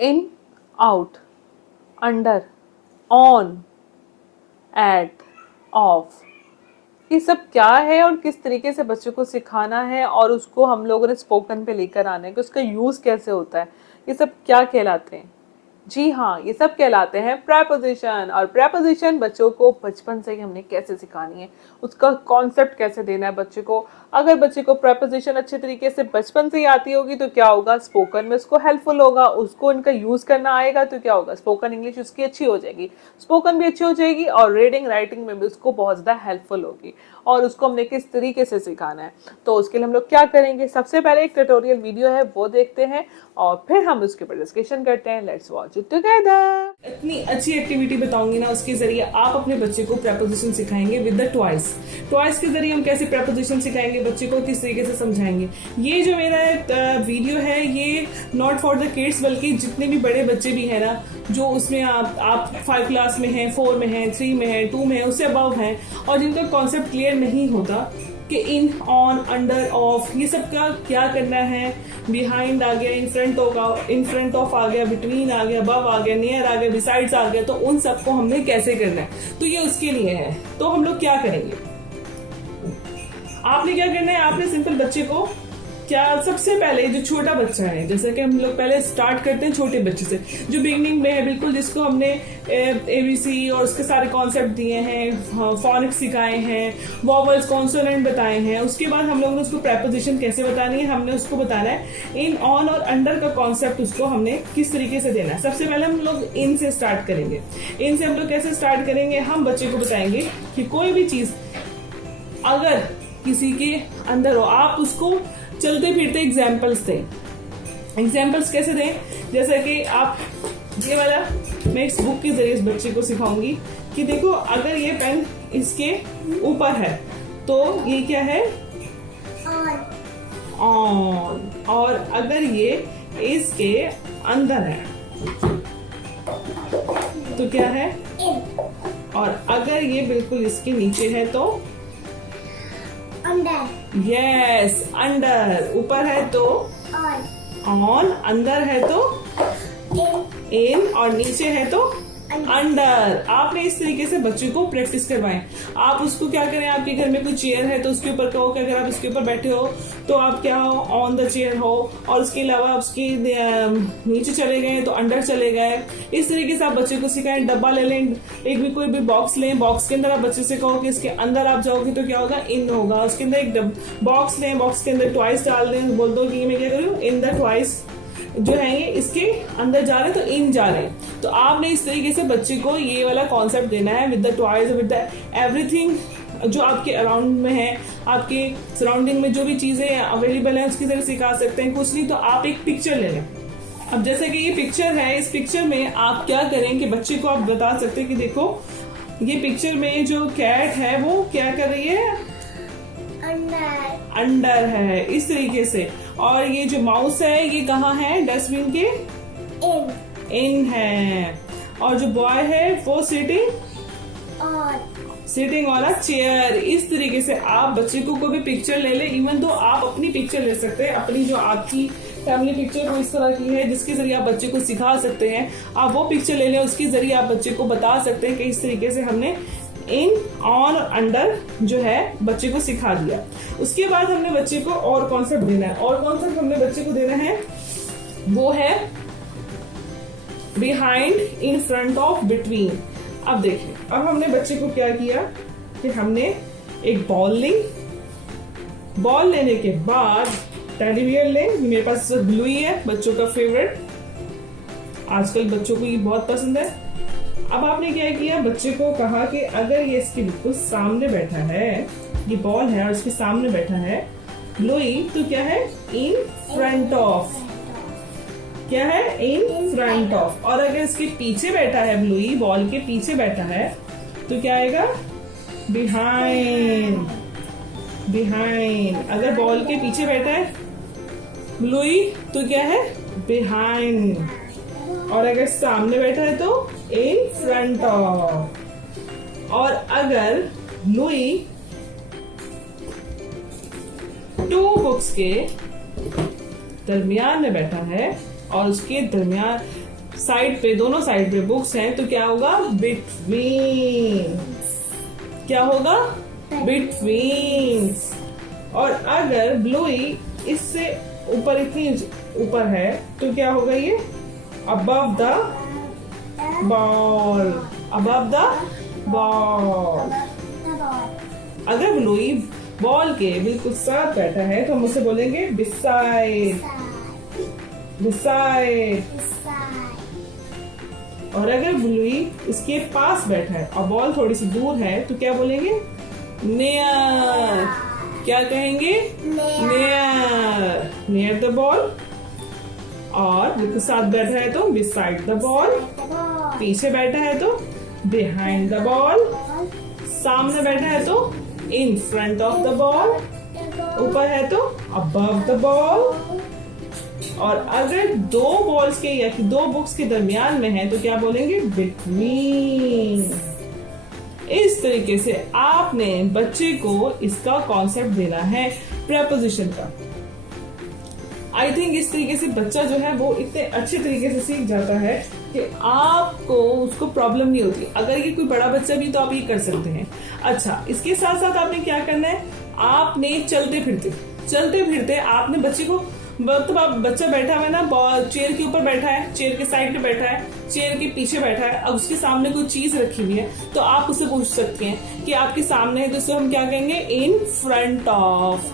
In, out, under, on, at, off, ये सब क्या है और किस तरीके से बच्चों को सिखाना है और उसको हम लोगों ने स्पोकन पे लेकर आना है कि उसका यूज कैसे होता है, ये सब क्या कहलाते हैं? जी हाँ, ये सब कहलाते हैं प्रेपोजिशन। और प्रेपोजिशन बच्चों को बचपन से ही हमने कैसे सिखानी है, उसका कॉन्सेप्ट कैसे देना है बच्चे को। अगर बच्चे को प्रेपोजिशन अच्छे तरीके से बचपन से ही आती होगी तो क्या होगा, स्पोकन में उसको हेल्पफुल होगा, उसको इनका यूज करना आएगा तो क्या होगा, स्पोकन इंग्लिश उसकी अच्छी हो जाएगी, स्पोकन भी अच्छी हो जाएगी और रीडिंग राइटिंग में भी उसको बहुत ज़्यादा हेल्पफुल होगी। और उसको हमने किस तरीके से सिखाना है, तो उसके लिए हम लोग क्या करेंगे, सबसे पहले एक ट्यूटोरियल वीडियो है वो देखते हैं और फिर हम उसके ऊपर डिस्कशन करते हैं। Let's watch it together. इतनी अच्छी एक्टिविटी बताऊंगी ना, उसके जरिए आप अपने बच्चे को प्रेपोजिशन सिखाएंगे विद द ट्वाइस। ट्वाइस के जरिए हम कैसे प्रेपोजिशन सिखाएंगे बच्चे को, किस तरीके से समझाएंगे। ये जो मेरा वीडियो है ये नॉट फॉर द किड्स, बल्कि जितने भी बड़े बच्चे भी हैं ना, जो उसमें आप 5 क्लास में हैं, 4 में हैं, 3 में हैं, 2 में हैं, उससे अबव हैं और जिनका कॉन्सेप्ट क्लियर नहीं होता कि इन, ऑन, अंडर, ऑफ, ये सब का क्या करना है, बिहाइंड आ गया, इन फ्रंट ऑफ आ गया, बिटवीन आ गया, अबव आ गया, नियर आ गया, बिसाइड्स आ गया, तो उन सबको हमने कैसे करना है, तो ये उसके लिए है। तो हम लोग क्या करेंगे, आपने क्या करना है, आपने सिंपल बच्चे को क्या, सबसे पहले जो छोटा बच्चा है, जैसे कि हम लोग पहले स्टार्ट करते हैं छोटे बच्चे से, जो बिगनिंग में है बिल्कुल, जिसको हमने एबीसी और उसके सारे कॉन्सेप्ट दिए हैं, फोनिक्स सिखाए हैं, वॉवल्स, कॉन्सोनेंट बताए हैं। उसके बाद हम लोगों ने उसको प्रेपोजिशन कैसे बतानी है, हमने उसको बताना है इन, ऑन और अंडर का कॉन्सेप्ट उसको हमने किस तरीके से देना है। सबसे पहले हम लोग इन से स्टार्ट करेंगे। इन से हम लोग कैसे स्टार्ट करेंगे, हम बच्चे को बताएंगे कि कोई भी चीज अगर किसी के अंदर हो, आप उसको चलते फिरते एग्जाम्पल्स दें। एग्जाम्पल्स कैसे दें, जैसे कि आप ये वाला मैं इस बुक के जरिए इस बच्चे को सिखाऊंगी कि देखो, अगर ये पेन इसके ऊपर है तो ये क्या है, ऑन, और अगर ये इसके अंदर है तो क्या है, और अगर ये बिल्कुल इसके नीचे है तो अंडर। Yes, under. ऊपर है तो ऑन, अंदर है तो इन, और नीचे है तो अंडर। आपने इस तरीके से बच्चे को प्रैक्टिस करवाएं। आप उसको क्या करें, आपके घर में कोई चेयर है तो उसके ऊपर कहो कि अगर आप इसके ऊपर बैठे हो तो आप क्या हो, ऑन द चेयर हो, और उसके अलावा आप उसके नीचे चले गए तो अंडर चले गए। इस तरीके से आप बच्चे को सिखाएं। डब्बा ले लें, एक भी कोई भी बॉक्स लें, बॉक्स के अंदर आप बच्चे से कहो कि इसके अंदर आप जाओगे तो क्या होगा, इन होगा। उसके अंदर एक बॉक्स लें, बॉक्स के अंदर ट्वाइस डाल दें, बोल दो कि मैं क्या करूँ, इन द ट्वाइस जो है ये इसके अंदर जा रहे हैं तो इन जा रहे हैं। तो आपने इस तरीके से बच्चे को ये वाला कॉन्सेप्ट देना है with the toys, with the everything जो आपके अराउंड में है, आपके सराउंडिंग में जो भी चीजें अवेलेबल है उसकी जरिए सिखा सकते हैं। कुछ नहीं तो आप एक पिक्चर ले लें। अब जैसे कि ये पिक्चर है, इस पिक्चर में आप क्या करें कि बच्चे को आप बता सकते हैं कि देखो ये पिक्चर में जो कैट है वो क्या कर रही है, अंडर है, इस तरीके से। और ये जो माउस है ये कहाँ है, डस्टबिन के इन है। और जो बॉय है वो सिटिंग ऑन अ चेयर। इस तरीके से आप बच्चे को कोई भी पिक्चर ले ले, इवन तो आप अपनी पिक्चर ले सकते हैं, अपनी जो आपकी फैमिली पिक्चर वो इस तरह की है जिसके जरिए आप बच्चे को सिखा सकते हैं। आप वो पिक्चर ले लें, उसके जरिए आप बच्चे को बता सकते हैं कि इस तरीके से हमने इन, ऑन और अंडर जो है बच्चे को सिखा दिया। उसके बाद हमने बच्चे को और कॉन्सेप्ट देना है, और कॉन्सेप्ट हमने बच्चे को देना है वो है behind, in front of, between. अब देखिए, अब हमने बच्चे को क्या किया कि हमने एक बॉल ली, बॉल लेने के बाद टेडी बियर लें। मेरे पास ब्लू ही है, बच्चों का फेवरेट, आजकल बच्चों को ये बहुत पसंद है। अब आपने क्या किया, बच्चे को कहा कि अगर ये इसके बिल्कुल सामने बैठा है, ये बॉल है और इसके सामने बैठा है ब्लूई, तो क्या है, इन फ्रंट ऑफ, क्या है, इन फ्रंट ऑफ। और अगर इसके पीछे बैठा है ब्लूई, बॉल के पीछे बैठा है तो क्या आएगा, बिहाइंड, बिहाइंड। अगर बॉल के पीछे बैठा है ब्लूई तो क्या है, बिहाइंड। और अगर सामने बैठा है तो इन फ्रंट ऑफ। और अगर लुई 2 बुक्स के दरमियान में बैठा है और उसके दरमियान साइड पे, दोनों साइड पे बुक्स हैं, तो क्या होगा? बिटवीन। क्या होगा? बिटवीन। और अगर ब्लूई इससे ऊपर, इतनी ऊपर है, तो क्या होगा ये? Above the ball. Above the ball. अगर ब्लूई बॉल के बिल्कुल साथ बैठा है तो हम उसे बोलेंगे बिसाइड। बिसाइड। और अगर ब्लूई इसके पास बैठा है और बॉल थोड़ी सी दूर है तो क्या बोलेंगे? नियर। क्या कहेंगे? नियर। Near the ball. और बिल्कुल साथ बैठा है तो बिसाइड द बॉल। पीछे बैठा है तो बिहाइंड द बॉल। सामने बैठा है तो इन फ्रंट ऑफ द बॉल। ऊपर है तो अबव द बॉल। और अगर दो बॉल्स के या दो बुक्स के दरमियान में है तो क्या बोलेंगे? बिटवीन। इस तरीके से आपने बच्चे को इसका कॉन्सेप्ट देना है प्रेपोजिशन का। आई थिंक इस तरीके से बच्चा जो है वो इतने अच्छे तरीके से सीख जाता है कि आपको उसको प्रॉब्लम नहीं होती। अगर ये कोई बड़ा बच्चा भी तो आप ये कर सकते हैं। अच्छा, इसके साथ साथ आपने क्या करना है? आपने चलते फिरते आपने बच्चे को, मतलब आप बच्चा बैठा हुआ है ना, चेयर के ऊपर बैठा है, चेयर के साइड पे बैठा है, चेयर के पीछे बैठा है, अब उसके सामने कोई चीज रखी हुई है तो आप उससे पूछ सकते हैं कि आपके सामने है, तो उसको हम क्या कहेंगे? इन फ्रंट ऑफ।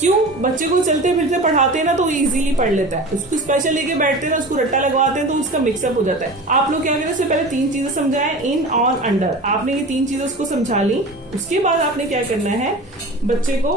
क्यों? बच्चे को चलते फिरते पढ़ाते हैं ना तो इजीली पढ़ लेता है। उसको स्पेशल लेके बैठते हैं ना, उसको रट्टा लगवाते हैं तो उसका मिक्सअप हो जाता है। आप लोग क्या करें? उससे पहले 3 चीजें समझाएं, इन, ऑन, अंडर। आपने ये 3 चीजें उसको समझा ली। उसके बाद आपने क्या करना है बच्चे को?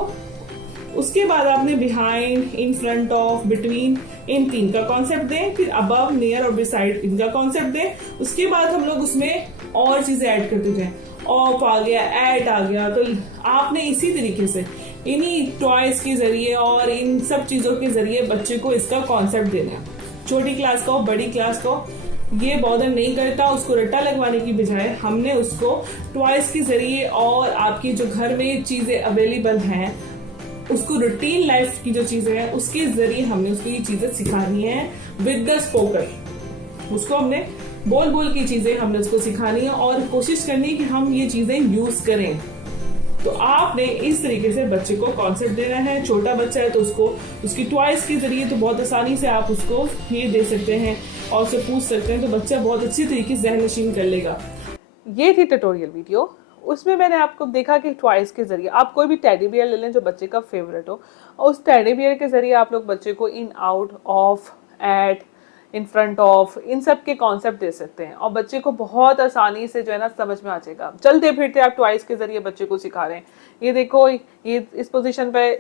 उसके बाद आपने behind, in front of, between, इन 3 का कॉन्सेप्ट दें। फिर अबव, नियर और बिसाइड इनका कॉन्सेप्ट दें। उसके बाद हम लोग उसमें और चीजें ऐड करते जाएं। ऑफ आ गया, एट आ गया, तो आपने इसी तरीके से इन्हीं टॉयज के जरिए और इन सब चीजों के जरिए बच्चे को इसका कॉन्सेप्ट देना है। छोटी क्लास का हो, बड़ी क्लास का हो, ये बॉदर नहीं करता। उसको रट्टा लगवाने की बजाय हमने उसको टॉयज के जरिए और आपकी जो घर में चीजें अवेलेबल हैं, उसको रूटीन लाइफ की जो चीजें हैं उसके जरिए हमने उसको ये चीजें सिखानी है विद द स्पोकन। उसको हमने बोल की चीजें हमने उसको सिखानी है और कोशिश करनी है कि हम ये चीजें यूज करें। तो आपने इस तरीके से बच्चे को कॉन्सेप्ट देना है। छोटा बच्चा है तो उसको उसकी टॉयज के जरिए तो बहुत आसानी से आप उसको ये दे सकते हैं और उससे पूछ सकते हैं, तो बच्चा बहुत अच्छी तरीके से ज़हन नशीन कर लेगा। ये थी ट्यूटोरियल वीडियो। उसमें मैंने आपको देखा कि टॉयज के जरिए आप कोई भी टेडी बियर ले लें जो बच्चे का फेवरेट हो, और उस टेडी बियर के जरिए आप लोग बच्चे को in, out, of, at, in front of, इन सब के कॉन्सेप्ट दे सकते हैं और बच्चे को बहुत आसानी से जो है ना समझ में आ जाएगा। चलते फिरते आप टॉयज के जरिए बच्चे को सिखा रहे हैं। ये देखो, ये इस पोजीशन पे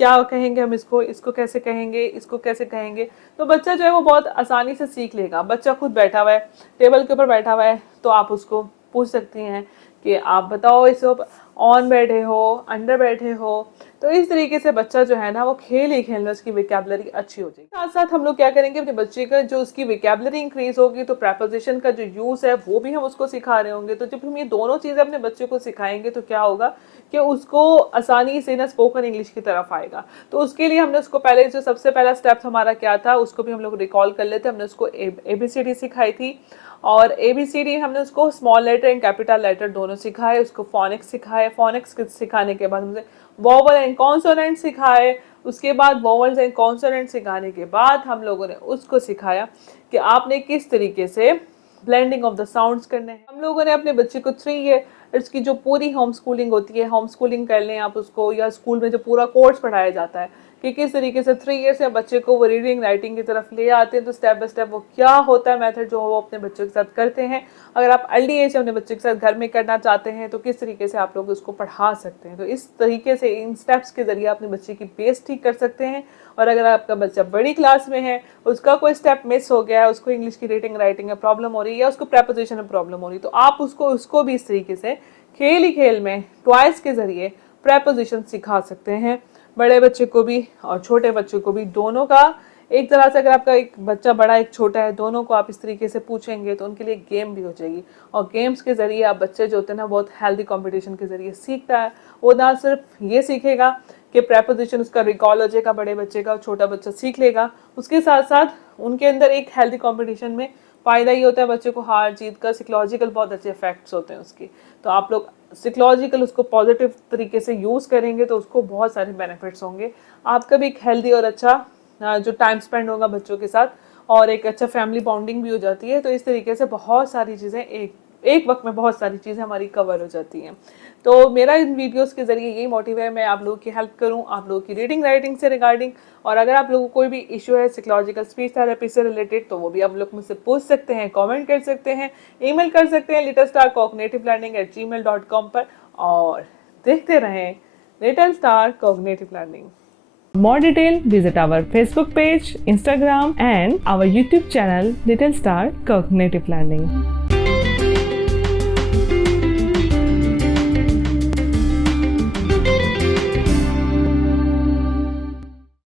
क्या कहेंगे हम, इसको कैसे कहेंगे, इसको कैसे कहेंगे, तो बच्चा जो है वो बहुत आसानी से सीख लेगा। बच्चा खुद बैठा हुआ है, टेबल के ऊपर बैठा हुआ है, तो आप उसको पूछ सकती हैं कि आप बताओ इस ऑन बैठे हो, अंडर बैठे हो। तो इस तरीके से बच्चा जो है ना वो खेल ही खेल में उसकी विकैबुलरी अच्छी हो जाएगी। साथ साथ हम लोग क्या करेंगे, अपने बच्चे का जो उसकी विकैबुलरी इंक्रीज होगी तो प्रेपोजिशन का जो यूज है वो भी हम उसको सिखा रहे होंगे। तो जब हम ये दोनों चीजें अपने बच्चे को सिखाएंगे तो क्या होगा कि उसको आसानी से ना स्पोकन इंग्लिश की तरफ आएगा। तो उसके लिए हमने उसको पहले जो सबसे पहला स्टेप हमारा क्या था उसको भी हम लोग रिकॉल कर लेते हैं। हमने उसको ABCD सिखाई थी और ABCD हमने उसको small letter and capital letter दोनों सिखाए। उसको फोनिक्स सिखाए। फोनिक्स सिखाने के बाद हमने वोवल एंड कॉन्सोनेंट सिखाए। उसके बाद वोवल्स एंड कॉन्सोनेंट सिखाने के बाद हम लोगों ने उसको सिखाया कि आपने किस तरीके से ब्लेंडिंग ऑफ द साउंड्स करने हैं। हम लोगों ने अपने बच्चे को 3 ईयर्स की जो पूरी होम स्कूलिंग होती है, होम स्कूलिंग कर लें आप उसको, या स्कूल में जो पूरा कोर्स पढ़ाया जाता है कि किस तरीके से 3 ईयर्स से बच्चे को वो रीडिंग राइटिंग की तरफ ले आते हैं, तो स्टेप बाय स्टेप वो क्या होता है मेथड जो वो अपने बच्चों के साथ करते हैं। अगर आप अर्ली एज से अपने बच्चे के साथ घर में करना चाहते हैं तो किस तरीके से आप लोग उसको पढ़ा सकते हैं। तो इस तरीके से इन स्टेप्स के जरिए अपने बच्चे की बेस ठीक कर सकते हैं। और अगर आपका बच्चा बड़ी क्लास में है, उसका कोई स्टेप मिस हो गया है, उसको इंग्लिश की रीडिंग राइटिंग में प्रॉब्लम हो रही है या उसको प्रेपोजिशन में प्रॉब्लम हो रही है, तो आप उसको भी इस तरीके से खेल ही खेल में टॉयज के जरिए प्रेपोजिशन सिखा सकते हैं। बड़े बच्चे को भी और छोटे बच्चे को भी, दोनों का एक तरह से, अगर आपका एक बच्चा बड़ा एक छोटा है, दोनों को आप इस तरीके से पूछेंगे तो उनके लिए गेम भी हो जाएगी। और गेम्स के जरिए आप बच्चे जो होते हैं ना बहुत हेल्दी कंपटीशन के जरिए सीखता है। वो ना सिर्फ ये सीखेगा कि प्रेपोजिशन उसका रिकॉल हो जाएगा बड़े बच्चे का, छोटा बच्चा सीख लेगा, उसके साथ साथ उनके अंदर एक हेल्दी कंपटीशन में फ़ायदा ये होता है बच्चे को हार जीत का साइकोलॉजिकल बहुत अच्छे इफेक्ट्स होते हैं उसकी। तो आप लोग साइकोलॉजिकल उसको पॉजिटिव तरीके से यूज़ करेंगे तो उसको बहुत सारे बेनिफिट्स होंगे। आपका भी एक हेल्दी और अच्छा जो टाइम स्पेंड होगा बच्चों के साथ और एक अच्छा फैमिली बॉन्डिंग भी हो जाती है। तो इस तरीके से बहुत सारी चीज़ें एक वक्त में बहुत सारी चीज़ें हमारी कवर हो जाती हैं। तो मेरा इन वीडियोस के ज़रिए यही मोटिव है, मैं आप लोगों की हेल्प करूं, आप लोगों की रीडिंग राइटिंग से रिगार्डिंग। और अगर आप लोगों को कोई भी इशू है साइकोलॉजिकल स्पीच थेरेपी से रिलेटेड तो वो भी आप लोग मुझसे पूछ सकते हैं, कमेंट कर सकते हैं, ईमेल कर सकते हैं littlestarcognitivellearning@gmail.com पर। और देखते रहें little star cognitive learning. More detail, visit our Facebook page, Instagram and our YouTube channel Little Star Cognitive Learning.